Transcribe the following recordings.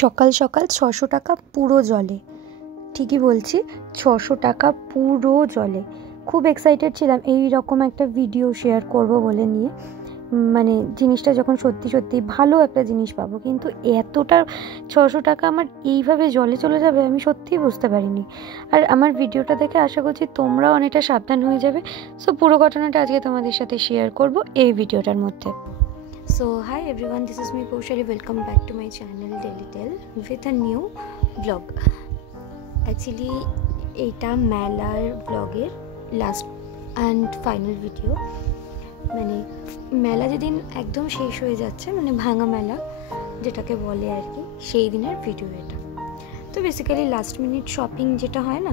সকাল সকাল ৬০০ টাকা পুরো জলে, ঠিকই বলছি ৬০০ টাকা পুরো জলে। খুব এক্সাইটেড ছিলাম এই রকম একটা ভিডিও শেয়ার করব বলে নিয়ে, মানে জিনিসটা যখন সত্যি সত্যি ভালো একটা জিনিস পাবো, কিন্তু এতটা ৬০০ টাকা আমার এইভাবে জলে চলে যাবে আমি সত্যিই বুঝতে পারিনি। আর আমার ভিডিওটা দেখে আশা করছি তোমরাও অনেকটা সাবধান হয়ে যাবে। সো পুরো ঘটনাটা আজকে তোমাদের সাথে শেয়ার করব এই ভিডিওটার মধ্যে। So hi everyone, this is me Kaushali. Welcome back to my channel Daily Tell with a new vlog. Actually এটা মেলার ব্লগের লাস্ট অ্যান্ড ফাইনাল ভিডিও। মানে মেলা যেদিন একদম শেষ হয়ে যাচ্ছে, মানে ভাঙা মেলা যেটাকে বলে আর কি, সেই দিনের ভিডিও এটা। তো বেসিক্যালি লাস্ট মিনিট শপিং যেটা হয় না,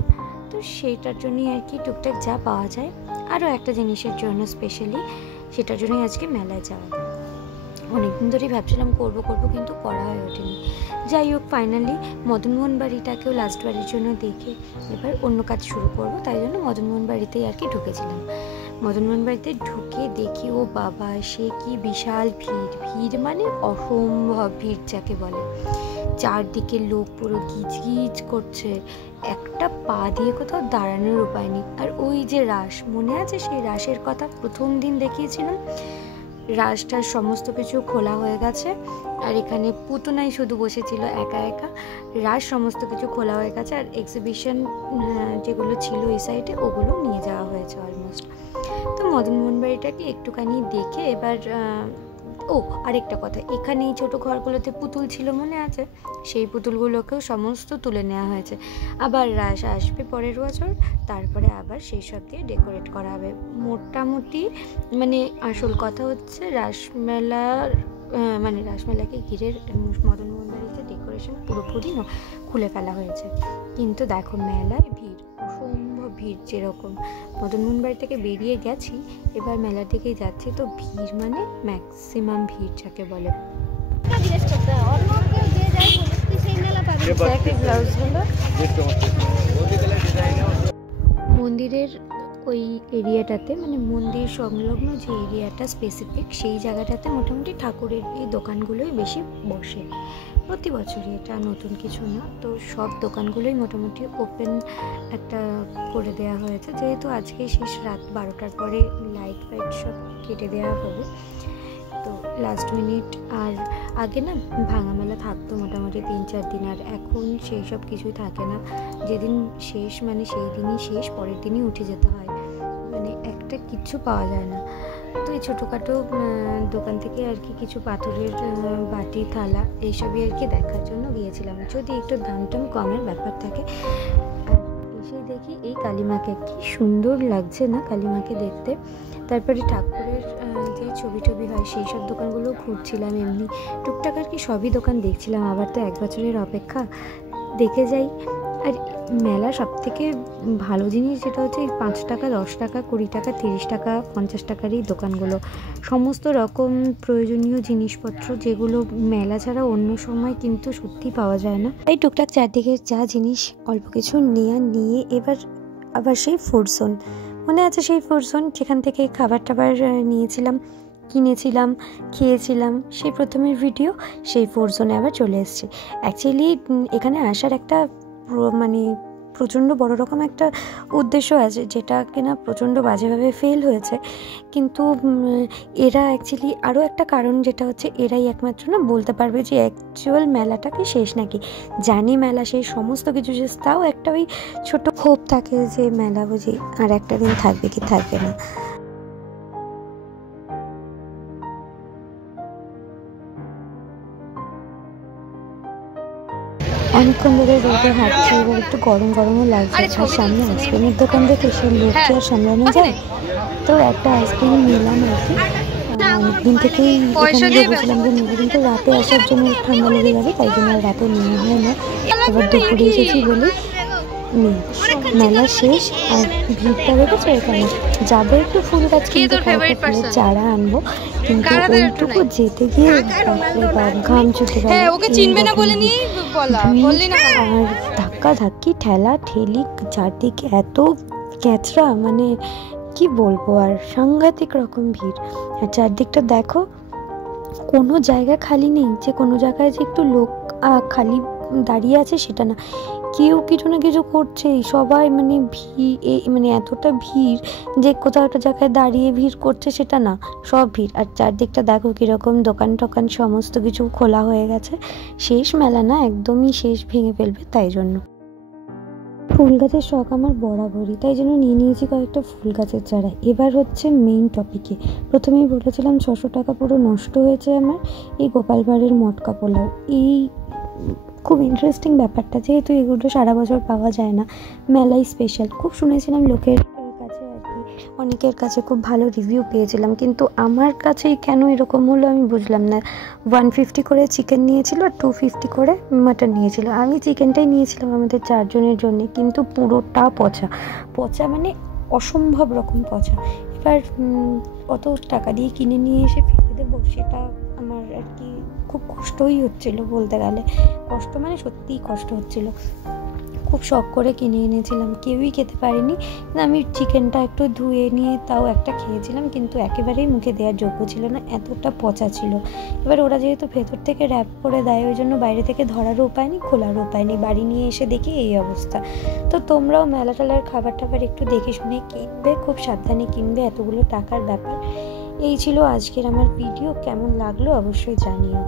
তো সেইটার জন্যই আর কি টুকটাক যা পাওয়া যায়, আরও একটা জিনিসের জন্য স্পেশালি সেটার জন্যই আজকে মেলায় যাওয়া। অনেকদিন ধরেই ভাবছিলাম করবো কিন্তু করা হয়ে ওঠেনি। যাই হোক, ফাইনালি মদনমোহন বাড়িটাকেও লাস্ট বাড়ির জন্য দেখে এবার অন্য কাজ শুরু করব, তাই জন্য মদনমোহন বাড়িতেই আর কি ঢুকেছিলাম। মদনমোহন বাড়িতে ঢুকে দেখি ও বাবা, সে কি বিশাল ভিড় মানে অসম্ভব ভিড় যাকে বলে। চারদিকে লোক পুরো গিজ করছে, একটা পা দিয়ে কোথাও দাঁড়ানোর উপায় নেই। আর ওই যে রাস, মনে আছে সেই রাসের কথা প্রথম দিন দেখিয়েছিলাম, রাসটার সমস্ত কিছু খোলা হয়ে গেছে। আর এখানে পুতুনাই শুধু বসেছিল একা একা, রাস সমস্ত কিছু খোলা হয়ে গেছে। আর এক্সিবিশন যেগুলো ছিল এই সাইডে, ওগুলো নিয়ে যাওয়া হয়েছে অলমোস্ট। তো মদনমোহন বাড়িটাকে একটুখানি দেখে এবার আরেকটা কথা, এখানে এই ছোটো ঘরগুলোতে পুতুল ছিল মনে আছে, সেই পুতুলগুলোকেও সমস্ত তুলে নেওয়া হয়েছে। আবার রাস আসবে পরের বছর, তারপরে আবার সেই সব দিয়ে ডেকোরেট করা হবে। মোটামুটি মানে আসল কথা হচ্ছে রাসমেলার মানে রাসমেলাকে ঘিরে মদনমোহন বাড়িতে ডেকোরেশন পুরোপুরি খুলে ফেলা হয়েছে। কিন্তু দেখো মেলায় ভিড়, অসম্ভব ভিড়। যেরকম মদনমোহন বাড়ি থেকে বেরিয়ে গেছি, এবার মেলার দিকেই যাচ্ছি, তো ভিড় মানে ম্যাক্সিমাম ভিড় যাকে বলে। মন্দিরের ওই এরিয়াটাতে, মানে মন্দির সংলগ্ন যে এরিয়াটা স্পেসিফিক, সেই জায়গাটাতে মোটামুটি ঠাকুরের এই দোকানগুলোই বেশি বসে। প্রতি বছরই, এটা নতুন কিছু না। তো সব দোকানগুলোই মোটামুটি ওপেন একটা করে দেওয়া হয়েছে, যেহেতু আজকে শেষ, রাত 12টার পরে লাইট ফাইট সব কেটে দেওয়া হবে। তো লাস্ট মিনিট, আর আগে না ভাঙা মেলা থাকতো মোটামুটি 3-4 দিন, আর এখন সেই সব কিছুই থাকে না। যেদিন শেষ মানে সেই দিনই শেষ, পরের দিনই উঠে যেতে হয়, মানে একটা কিচ্ছু পাওয়া যায় না। তো এই ছোটোখাটো দোকান থেকে আর কি কিছু পাথরের বাটি থালা এইসবই আর কি দেখার জন্য গিয়েছিলাম, যদি একটু দাম টাম কমের ব্যাপার থাকে। আর এসে দেখি এই কালীমাকে, কি সুন্দর লাগছে না কালীমাকে দেখতে। তারপরে ঠাকুরের যে ছবি হয় সেই সব দোকানগুলো ঘুরছিলাম, এমনি টুকটাক আর কি সবই দোকান দেখছিলাম। আবার তো 1 বছরের অপেক্ষা, দেখে যাই। আর মেলা সব থেকে ভালো জিনিস যেটা হচ্ছে, 5 টাকা, 10 টাকা, 20 টাকা, 30 টাকা, 50 টাকারই দোকানগুলো, সমস্ত রকম প্রয়োজনীয় জিনিসপত্র যেগুলো মেলা ছাড়া অন্য সময় কিন্তু সত্যি পাওয়া যায় না। এই টুকটাক চারদিকে যা জিনিস অল্প কিছু নিয়ে এবার আবার সেই ফুড জোন, মনে আছে সেই ফুড জোন যেখান থেকে খাবার টাবার নিয়েছিলাম, কিনেছিলাম, খেয়েছিলাম, সেই প্রথমের ভিডিও, সেই ফুড জোনে আবার চলে এসেছি। অ্যাকচুয়ালি এখানে আসার একটা মানে প্রচণ্ড বড় রকম একটা উদ্দেশ্য আছে, যেটা কিনা প্রচণ্ড বাজেভাবে ফেল হয়েছে। কিন্তু এরা অ্যাকচুয়ালি আরও একটা কারণ, যেটা হচ্ছে এরাই একমাত্র না বলতে পারবে যে অ্যাকচুয়াল মেলাটা কি শেষ নাকি। জানি মেলা শেষ, সমস্ত কিছু শেষ, তাও একটা ওই ছোটো ক্ষোভ থাকে যে মেলা বুঝি আর একটা দিন থাকবে কি থাকবে না। অনেকক্ষণ ধরে রোদে হাঁটছি, এবার একটু গরমও লাগছে। আর সামনে আইসক্রিমের দোকান দেখে সে লোককে আর সামলানো যায়, তো একটা আইসক্রিম নিলাম আর কি। অনেকদিন থেকেই এখানে ভেবেছিলাম যে নেবো, কিন্তু রাতে আসার জন্য ঠান্ডা লেগে যাবে, তাই জন্য আর রাতে নেওয়া হয় না। এবার দুপুরে এসেছি বলে নেই। মেলা শেষ, আর ভিড়টা দেখেছো এখানে। যাবো একটু ফুল গাছ কিনতে, ফুলের চারা আনবো, কিন্তু ওইটুকু যেতে গিয়ে ঘাম ছুটে গেল। আর ধাক্কা ধাক্কি, ঠেলা ঠেলি, চারদিকে এত ক্যাচরা, মানে কি বলবো, আর সাংঘাতিক রকম ভিড়। আর চারদিকটা দেখো, কোনো জায়গা খালি নেই, যে কোনো জায়গায় যে একটু লোক খালি দাঁড়িয়ে আছে সেটা না, কেউ কিছু না কিছু করছেই, সবাই মানে মানে এতটা ভিড় যে কোথাও একটা জায়গায় দাঁড়িয়ে ভিড় করছে সেটা না, সব ভিড়। আর চারদিকটা দেখো কীরকম দোকান টোকান সমস্ত কিছু খোলা হয়ে গেছে। শেষ মেলা না, একদমই শেষ, ভেঙে ফেলবে, তাই জন্য। ফুল গাছের শখ আমার বরাবরই, তাই জন্য নিয়ে নিয়েছি কয়েকটা ফুল গাছের চারা। এবার হচ্ছে মেইন টপিকে। প্রথমেই বলেছিলাম 600 টাকা পুরো নষ্ট হয়েছে আমার এই গোপাল ভাঁড়ের মটকা পোলাও। এই খুব ইন্টারেস্টিং ব্যাপারটা, যেহেতু এগুলো সারা বছর পাওয়া যায় না, মেলাই স্পেশাল। খুব শুনেছিলাম লোকের কাছে আর কি, অনেকের কাছে খুব ভালো রিভিউ পেয়েছিলাম, কিন্তু আমার কাছেই কেন এরকম হলো আমি বুঝলাম না। 150 করে চিকেন নিয়েছিল আর 250 করে মাটন নিয়েছিল। আমি চিকেনটাই নিয়েছিলাম আমাদের 4 জনের জন্যে, কিন্তু পুরোটা পচা পচা, মানে অসম্ভব রকম পচা। এবার অত টাকা দিয়ে কিনে নিয়ে এসে ফেলে দেবো, সেটা আমার আর কি খুব কষ্টই হচ্ছিলো, বলতে গেলে কষ্ট মানে সত্যিই কষ্ট হচ্ছিলো। খুব শখ করে কিনে এনেছিলাম, কেউই খেতে পারেনি। আমি চিকেনটা একটু ধুয়ে নিয়ে তাও একটা খেয়েছিলাম, কিন্তু একেবারেই মুখে দেওয়ার যোগ্য ছিল না, এতটা পচা ছিল। এবার ওরা যেহেতু ভেতর থেকে র্যাপ করে দেয়, ওই জন্য বাইরে থেকে ধরারও উপায় নেই, খোলারও উপায় নেই। বাড়ি নিয়ে এসে দেখি এই অবস্থা। তো তোমরাও মেলা টেলার খাবার টাবার একটু দেখে শুনে কিনবে, খুব সাবধানে কিনবে, এতগুলো টাকার ব্যাপার। এই ছিল আজকের আমার ভিডিও, কেমন লাগলো অবশ্যই জানিও।